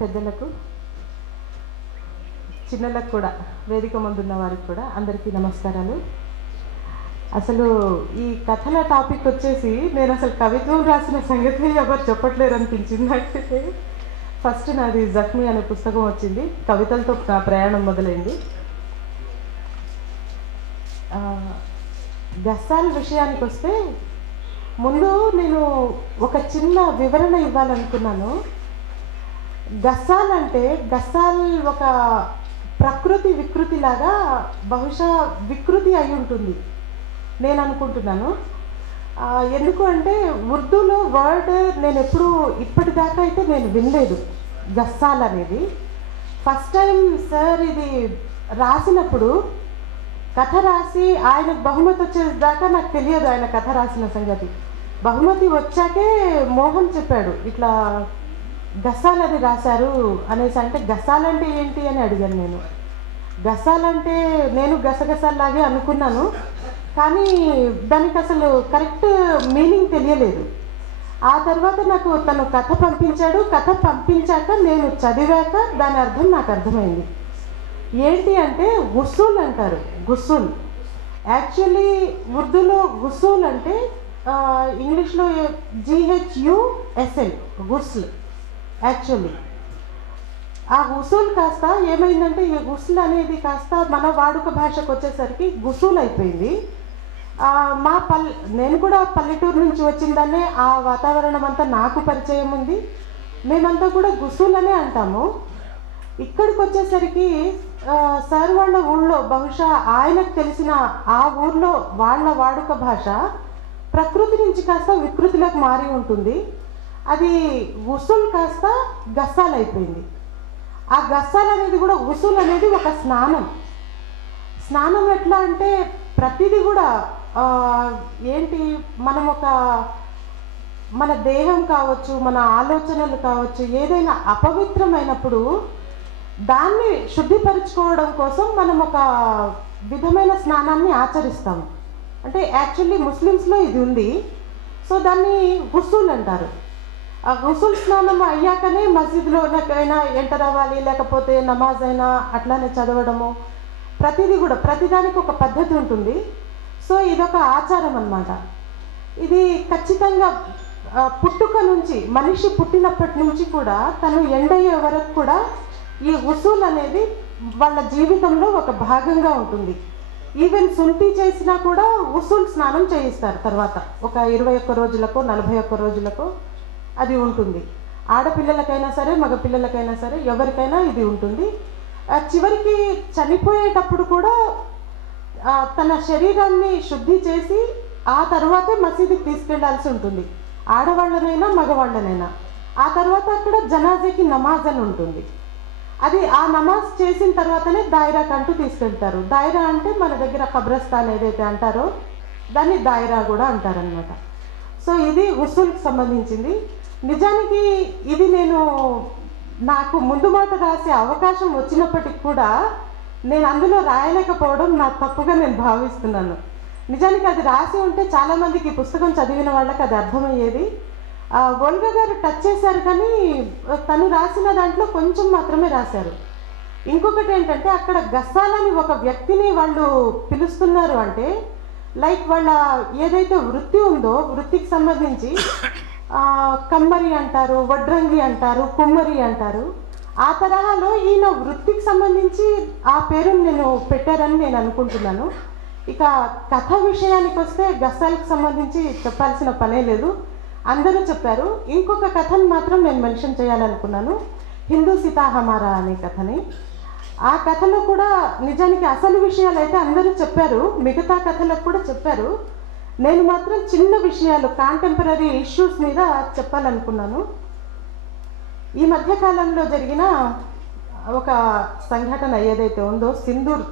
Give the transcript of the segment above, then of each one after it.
పెద్దలకు, చిన్నలకు కూడా, వేదిక ముందున్న వారికి కూడా అందరికీ నమస్కారాలు. అసలు ఈ కథల టాపిక్ వచ్చేసి నేను అసలు కవిత్వం రాసిన సంగతి ఎవరు చెప్పట్లేరు అనిపించింది నాకైతే. ఫస్ట్ నాది జఖ్మీ అనే పుస్తకం వచ్చింది, కవితలతో నా ప్రయాణం మొదలైంది. గస్సాల్ విషయానికి వస్తే ముందు నేను ఒక చిన్న వివరణ ఇవ్వాలనుకున్నాను. గస్సాల్ అంటే, గస్సాల్ ఒక ప్రకృతి వికృతిలాగా బహుశా వికృతి అయి ఉంటుంది నేను అనుకుంటున్నాను. ఎందుకు అంటే ఉర్దూలో వర్డ్ నేను ఎప్పుడు ఇప్పటిదాకా అయితే నేను వినలేదు గస్సాల్ అనేది. ఫస్ట్ టైం సార్ ఇది రాసినప్పుడు, కథ రాసి ఆయనకు బహుమతి వచ్చేదాకా నాకు తెలియదు ఆయన కథ రాసిన సంగతి. బహుమతి వచ్చాకే మోహన్ చెప్పాడు ఇట్లా గస్సాల్ అని రాశారు అనేసి. అంటే గస్సాల్ అంటే ఏంటి అని అడిగాను నేను. గస్సాల్ అంటే నేను గసగసాల్లాగే అనుకున్నాను, కానీ దానికి అసలు కరెక్ట్ మీనింగ్ తెలియలేదు. ఆ తర్వాత నాకు తను కథ పంపించాడు. కథ పంపించాక నేను చదివాక దాని అర్థం నాకు అర్థమైంది. ఏంటి అంటే గుస్సూల్ అంటారు. గుస్సూల్ యాక్చువల్లీ ఉర్దూలో గుస్సూల్ అంటే ఇంగ్లీష్లో GHUSL గుస్ల్. యాక్చువల్లీ ఆ గుసూల్ కాస్త ఏమైందంటే, ఈ గుస్ల్ అనేది కాస్త మన వాడుక భాషకు వచ్చేసరికి గుసూల్ అయిపోయింది. నేను కూడా పల్లెటూరు నుంచి వచ్చిందనే ఆ వాతావరణం అంతా నాకు పరిచయం ఉంది. మేమంతా కూడా గుసూల్ అనే అంటాము. ఇక్కడికి వచ్చేసరికి సార్ వాళ్ళ ఊళ్ళో బహుశా ఆయనకు తెలిసిన ఆ ఊర్లో వాళ్ళ వాడుక భాష ప్రకృతి నుంచి కాస్త వికృతిలోకి మారి ఉంటుంది. అది గుసూల్ కాస్త గస్సాల్ అయిపోయింది. ఆ గస్సాల్ అనేది కూడా, గుసూల్ అనేది ఒక స్నానం. స్నానం ఎట్లా అంటే ప్రతిదీ కూడా ఏంటి, మనం మన దేహం కావచ్చు, మన ఆలోచనలు కావచ్చు, ఏదైనా అపవిత్రమైనప్పుడు దాన్ని శుద్ధిపరచుకోవడం కోసం మనం ఒక విధమైన స్నానాన్ని ఆచరిస్తాము. అంటే యాక్చువల్లీ ముస్లిమ్స్లో ఇది ఉంది. సో దాన్ని గుసూల్ అంటారు. ఆ గుసూల్ స్నానం అయ్యాకనే మస్జిద్లోనైనా ఎంటర్ అవ్వాలి, లేకపోతే నమాజ్ అయినా అట్లానే చదవడము, ప్రతిదీ కూడా ప్రతిదానికి ఒక పద్ధతి ఉంటుంది. సో ఇదొక ఆచారం అన్నమాట. ఇది ఖచ్చితంగా పుట్టుక నుంచి, మనిషి పుట్టినప్పటి నుంచి కూడా తను ఎండయ్యే వరకు కూడా ఈ గుసూల్ అనేది వాళ్ళ జీవితంలో ఒక భాగంగా ఉంటుంది. ఈవెన్ సుంటి చేసినా కూడా గుసూల్ స్నానం చేయిస్తారు తర్వాత ఒక 21 రోజులకో 41 రోజులకో అది ఉంటుంది. ఆడపిల్లలకైనా సరే, మగపిల్లలకైనా సరే, ఎవరికైనా ఇది ఉంటుంది. చివరికి చనిపోయేటప్పుడు కూడా తన శరీరాన్ని శుద్ధి చేసి ఆ తర్వాతే మసీదుకి తీసుకెళ్లాల్సి ఉంటుంది, ఆడవాళ్ళనైనా మగవాళ్ళనైనా. ఆ తర్వాత అక్కడ జనాజాకి నమాజ్ అని ఉంటుంది. అది ఆ నమాజ్ చేసిన తర్వాతనే దాయిరా కంటూ తీసుకెళ్తారు. దాయిరా అంటే మన దగ్గర కబ్రస్థాన్ ఏదైతే అంటారో దాన్ని దాయిరా కూడా అంటారనమాట. సో ఇది గుసూల్కి సంబంధించింది. నిజానికి ఇది నాకు ముందు మాట రాసే అవకాశం వచ్చినప్పటికి కూడా నేను అందులో రాయలేకపోవడం నా తప్పుగా నేను భావిస్తున్నాను. నిజానికి అది రాసి ఉంటే చాలామందికి ఈ పుస్తకం చదివిన వాళ్ళకి అది అర్థమయ్యేది. వోల్గా గారు టచ్ చేశారు, కానీ తను రాసిన దాంట్లో కొంచెం మాత్రమే రాశారు. ఇంకొకటి ఏంటంటే, అక్కడ గస్సాలని ఒక వ్యక్తిని వాళ్ళు పిలుస్తున్నారు అంటే, లైక్ వాళ్ళ ఏదైతే వృత్తి ఉందో వృత్తికి సంబంధించి కమ్మరి అంటారు, వడ్రంగి అంటారు, కుమ్మరి అంటారు. ఆ తరహాలో ఈయన వృత్తికి సంబంధించి ఆ పేరుని నేను పెట్టారని నేను అనుకుంటున్నాను. ఇక కథ విషయానికి వస్తే గస్సాల్కి సంబంధించి చెప్పాల్సిన పనే లేదు, అందరూ చెప్పారు. ఇంకొక కథను మాత్రం నేను మెన్షన్ చేయాలనుకున్నాను, హిందూ సీతా హమారా అనే కథని. ఆ కథలో కూడా నిజానికి అసలు విషయాలు అయితే అందరూ చెప్పారు, మిగతా కథలకు కూడా చెప్పారు. నేను మాత్రం చిన్న విషయాలు, కాంటెంపరీ ఇష్యూస్ మీద చెప్పాలనుకున్నాను. ఈ మధ్యకాలంలో జరిగిన ఒక సంఘటన ఏదైతే ఉందో, సింధూర్,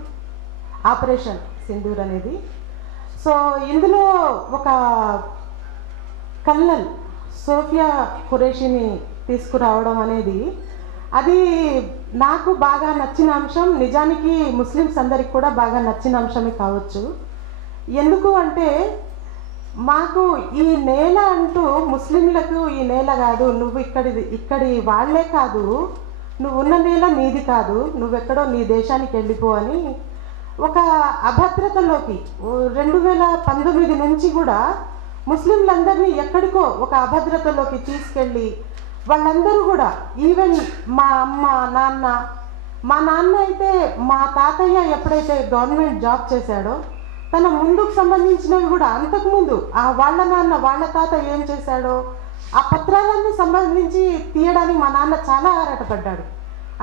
ఆపరేషన్ సింధూర్ అనేది. సో ఇందులో ఒక కల్నల్ సోఫియా ఖురేషిని తీసుకురావడం అనేది, అది నాకు బాగా నచ్చిన అంశం. నిజానికి ముస్లిమ్స్ అందరికి కూడా బాగా నచ్చిన అంశమే కావచ్చు. ఎందుకు అంటే, మాకు ఈ నేల అంటూ ముస్లింలకు ఈ నేల కాదు, నువ్వు ఇక్కడి వాళ్ళే కాదు, నువ్వు ఉన్న నేల నీది కాదు, నువ్వెక్కడో నీ దేశానికి వెళ్ళిపో అని ఒక అభద్రతలోకి 2019 నుంచి కూడా ముస్లింలందరినీ ఎక్కడికో ఒక అభద్రతలోకి తీసుకెళ్ళి వాళ్ళందరూ కూడా ఈవెన్ మా అమ్మ మా నాన్న అయితే మా తాతయ్య ఎప్పుడైతే గవర్నమెంట్ జాబ్ చేశాడో తన ముందుకు సంబంధించినవి కూడా అంతకుముందు వాళ్ళ నాన్న వాళ్ళ తాత ఏం చేశాడో ఆ పత్రాలన్నీ సంబంధించి తీయడానికి మా నాన్న చాలా ఆరాటపడ్డాడు.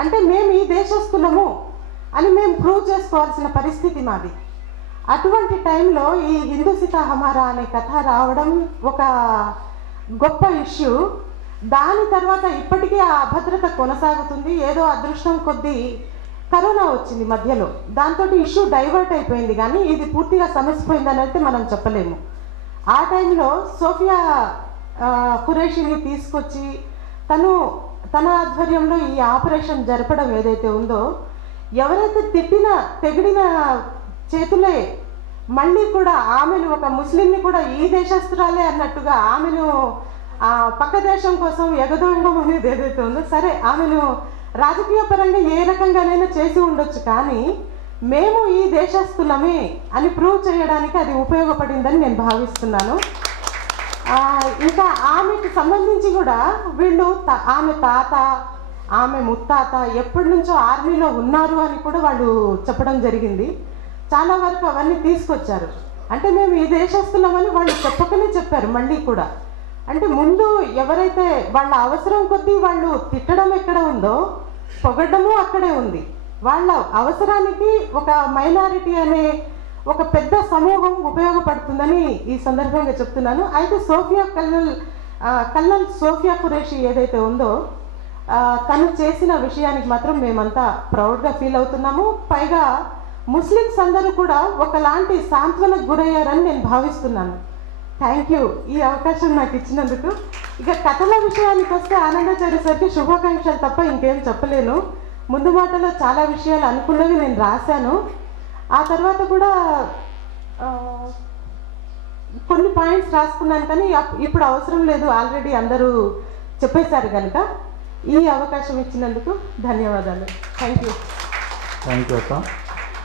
అంటే మేము ఈ దేశస్తులము అని మేము ప్రూవ్ చేసుకోవాల్సిన పరిస్థితి మాది. అటువంటి టైంలో ఈ హిందూ సీతా హమారా అనే కథ రావడం ఒక గొప్ప ఇష్యూ. దాని తర్వాత ఇప్పటికీ ఆ అభద్రత కొనసాగుతుంది. ఏదో అదృష్టం కొద్దీ కరోనా వచ్చింది మధ్యలో, దాంతో ఇష్యూ డైవర్ట్ అయిపోయింది, కానీ ఇది పూర్తిగా సమసిపోయిందని అయితే మనం చెప్పలేము. ఆ టైంలో సోఫియా ఖురేషిని తీసుకొచ్చి తన ఆధ్వర్యంలో ఈ ఆపరేషన్ జరపడం ఏదైతే ఉందో, ఎవరైతే తెగిడిన చేతులే మళ్ళీ కూడా ఆమెను ఒక ముస్లింని కూడా ఈ దేశస్తురాలే అన్నట్టుగా ఆమెను పక్క దేశం కోసం ఎగదోయడం అనేది ఏదైతే ఉందో, సరే ఆమెను రాజకీయ పరంగా ఏ రకంగానైనా చేసి ఉండొచ్చు, కానీ మేము ఈ దేశస్తులమే అని ప్రూవ్ చేయడానికి అది ఉపయోగపడిందని నేను భావిస్తున్నాను. ఇంకా ఆమెకు సంబంధించి కూడా వీళ్ళు ఆమె తాత ఆమె ముత్తాత ఎప్పటి నుంచో ఆర్మీలో ఉన్నారు అని కూడా వాళ్ళు చెప్పడం జరిగింది. చాలా వరకు అవన్నీ తీసుకొచ్చారు. అంటే మేము ఈ దేశస్తులమని వాళ్ళు చెప్పకనే చెప్పారు మళ్ళీ కూడా. అంటే ముందు ఎవరైతే వాళ్ళ అవసరం కొద్దీ వాళ్ళు తిట్టడం ఎక్కడ ఉందో పొగడ్డము అక్కడే ఉంది. వాళ్ళ అవసరానికి ఒక మైనారిటీ అనే ఒక పెద్ద సమూహం ఉపయోగపడుతుందని ఈ సందర్భంగా చెప్తున్నాను. అయితే కల్నల్ సోఫియా ఖురేషి ఏదైతే ఉందో తను చేసిన విషయానికి మాత్రం మేమంతా ప్రౌడ్గా ఫీల్ అవుతున్నాము. పైగా ముస్లిమ్స్ అందరూ కూడా ఒకలాంటి సాంత్వనకు గురయ్యారని నేను భావిస్తున్నాను. థ్యాంక్ యూ ఈ అవకాశం నాకు ఇచ్చినందుకు. ఇక కథల విషయానికి వస్తే ఆనందాచార్య సార్కి శుభాకాంక్షలు తప్ప ఇంకేం చెప్పలేను. ముందు మాటలో చాలా విషయాలు అనుకున్నవి నేను రాశాను. ఆ తర్వాత కూడా కొన్ని పాయింట్స్ రాసుకున్నాను, కానీ ఇప్పుడు అవసరం లేదు, ఆల్రెడీ అందరూ చెప్పేశారు కనుక ఈ అవకాశం ఇచ్చినందుకు ధన్యవాదాలు. Thank you. థ్యాంక్ యూ అక్క.